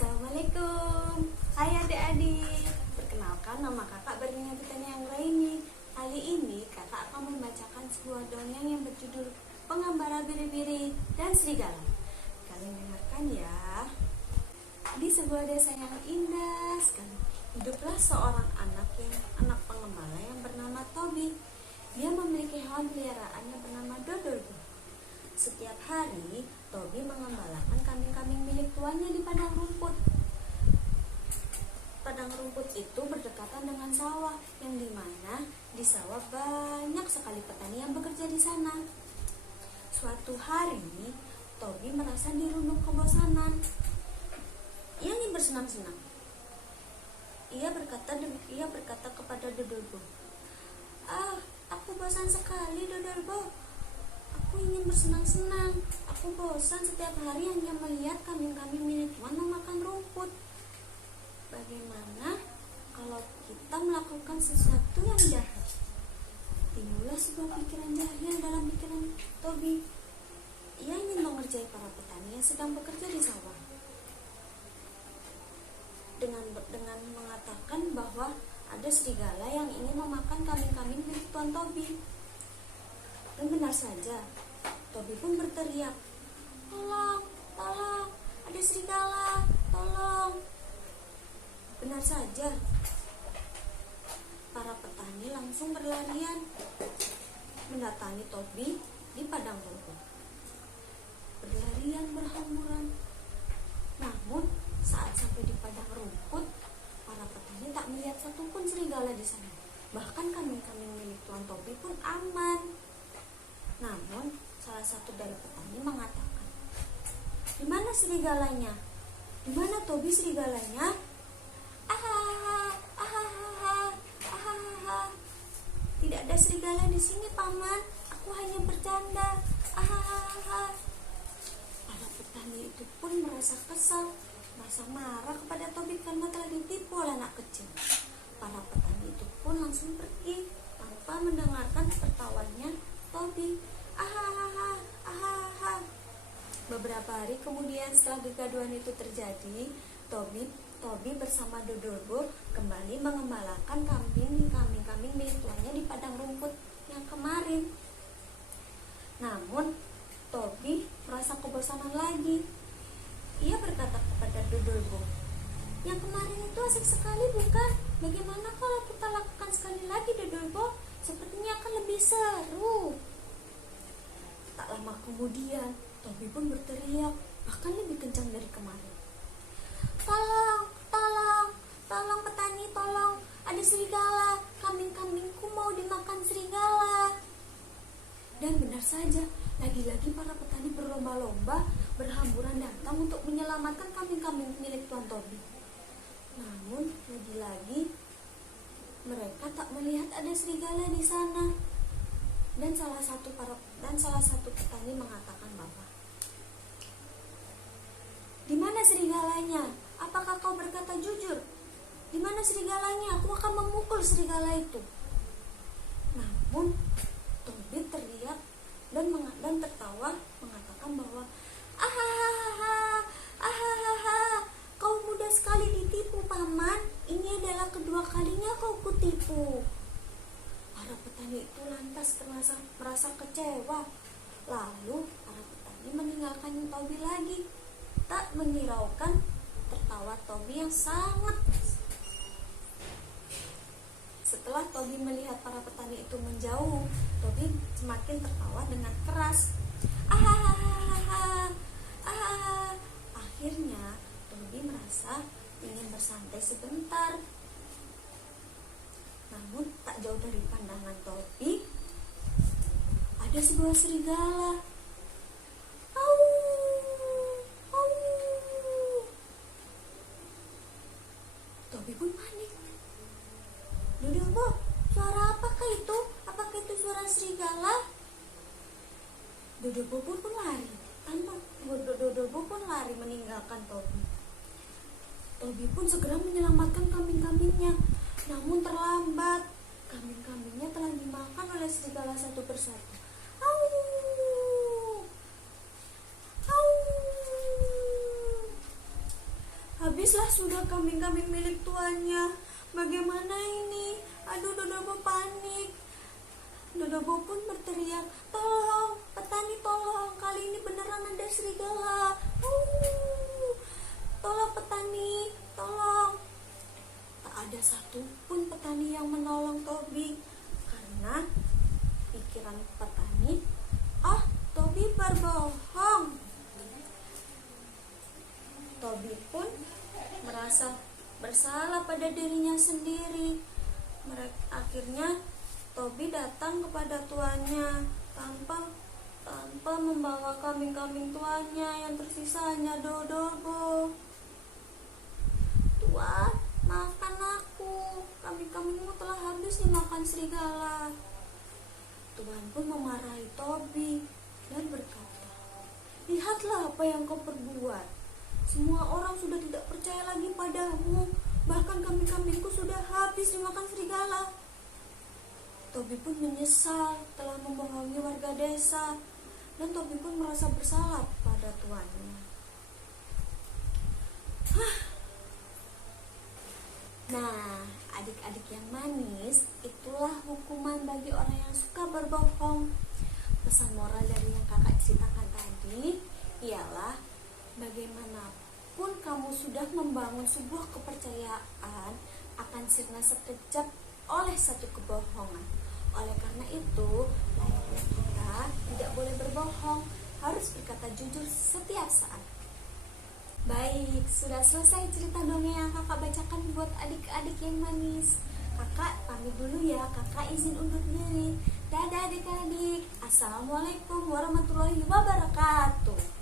Assalamualaikum. Hai adik-adik. Perkenalkan, nama kakak Bernia Pitania Anggraini. Kali ini kakak akan membacakan sebuah dongeng yang berjudul Pengembara Biri-Biri dan Serigala. Kalian dengarkan ya. Di sebuah desa yang indah sekali, hiduplah seorang anak pengembala yang bernama Tobi. Dia memiliki hewan peliharaan yang bernama Dodolbo. Setiap hari, Tobi mengembalakan kambing-kambing milik tuannya di padang rumput. Padang rumput itu berdekatan dengan sawah, yang dimana di sawah banyak sekali petani yang bekerja di sana. Suatu hari, Tobi merasa dirundung kebosanan. Ia ingin bersenang-senang. Ia berkata kepada Dodolbo, aku bosan sekali, Dodolbo. Aku ingin bersenang-senang. Aku bosan setiap hari hanya melihat kambing-kambing milik tuan memakan rumput. Bagaimana kalau kita melakukan sesuatu yang jahat? Timbullah sebuah pikiran jahil dalam pikiran Tobi. Ia ingin mengerjai para petani yang sedang bekerja di sawah. Dengan mengatakan bahwa ada serigala yang ingin memakan kambing-kambing milik tuan Tobi. Dan benar saja, Tobi pun berteriak, Tolong, tolong, ada serigala, tolong. Benar saja, para petani langsung berlarian mendatangi Tobi di padang rumput. Berlarian berhamburan. Namun, saat sampai di padang rumput, para petani tak melihat satupun serigala di sana. Bahkan kambing-kambing milik tuan Tobi pun aman. Namun, salah satu dari petani mengatakan, "Di mana serigalanya? Di mana Tobi serigalanya?" Tidak ada serigala di sini, Paman. Aku hanya bercanda. Para petani itu pun merasa kesal, merasa marah kepada Tobi karena telah ditipu oleh anak kecil. Para petani itu pun langsung pergi tanpa mendengarkan tertawanya Tobi. Beberapa hari kemudian setelah kegaduhan itu terjadi, Tobi bersama Dodolbo kembali mengembalakan kambing-kambing milik tuannya di padang rumput yang kemarin. Namun, Tobi merasa kebosanan lagi. Ia berkata kepada Dodolbo, "Yang kemarin itu asik sekali, bukan? Bagaimana kalau kita lakukan sekali lagi, Dodolbo? Sepertinya akan lebih seru." Tak lama kemudian, Tobi pun berteriak, bahkan lebih kencang dari kemarin. Tolong, tolong, tolong petani, tolong, ada serigala, kambing-kambingku mau dimakan serigala." Dan benar saja, lagi-lagi para petani berlomba-lomba berhamburan datang untuk menyelamatkan kambing-kambing milik tuan Tobi. Namun, lagi-lagi mereka tak melihat ada serigala di sana. Dan salah satu petani mengatakan bahwa, "Di mana serigalanya? Apakah kau berkata jujur? Di mana serigalanya? Aku akan memukul serigala itu." Namun Tobi teriak dan tertawa mengatakan bahwa, Kau mudah sekali ditipu, Paman. Ini adalah kedua kalinya kau kutipu." Para petani itu lantas merasa kecewa. Lalu para petani meninggalkan Tobi lagi, tak menghiraukan tertawa Tobi yang sangat keras. Setelah Tobi melihat para petani itu menjauh, Tobi semakin tertawa dengan keras. Akhirnya Tobi merasa ingin bersantai sebentar. Namun tak jauh dari pandangan Tobi ada sebuah serigala. Tobi pun panik. "Dodolbo, suara apakah itu? Apakah itu suara serigala?" Dodolbo pun lari meninggalkan Tobi. Tobi pun segera menyelamatkan kambing-kambingnya. Namun terlambat, kambing-kambingnya telah dimakan oleh serigala satu persatu. Habislah sudah kambing-kambing milik tuannya. Bagaimana ini? Aduh, Dodobo panik. Dodobo pun berteriak, tolong, petani tolong, kali ini beneran ada serigala. Tolong petani, tolong. Tak ada satupun petani yang menolong Tobi, karena pikiran petani, Tobi berbohong. Tobi pun merasa bersalah pada dirinya sendiri. Akhirnya Tobi datang kepada tuannya tanpa membawa kambing-kambing tuannya yang tersisa hanya Dodobo. Tuan, maafkan aku, kambing-kambingmu telah habis dimakan serigala. Tuan pun memarahi Tobi dan berkata, lihatlah apa yang kau perbuat. Semua orang sudah tidak percaya lagi padamu. Bahkan kambing-kambingku sudah habis dimakan serigala. Tobi pun menyesal telah membohongi warga desa. Dan Tobi pun merasa bersalah pada tuannya. Nah, adik-adik yang manis, itulah hukuman bagi orang yang suka berbohong. Pesan moral dari yang kakak ceritakan tadi ialah, bagaimanapun kamu sudah membangun sebuah kepercayaan, akan sirna sekejap oleh satu kebohongan. Oleh karena itu, layaknya kita tidak boleh berbohong, harus berkata jujur setiap saat. Baik, sudah selesai cerita dongeng yang kakak bacakan buat adik-adik yang manis. Kakak pamit dulu ya, kakak izin undur diri. Dadah adik-adik, assalamualaikum warahmatullahi wabarakatuh.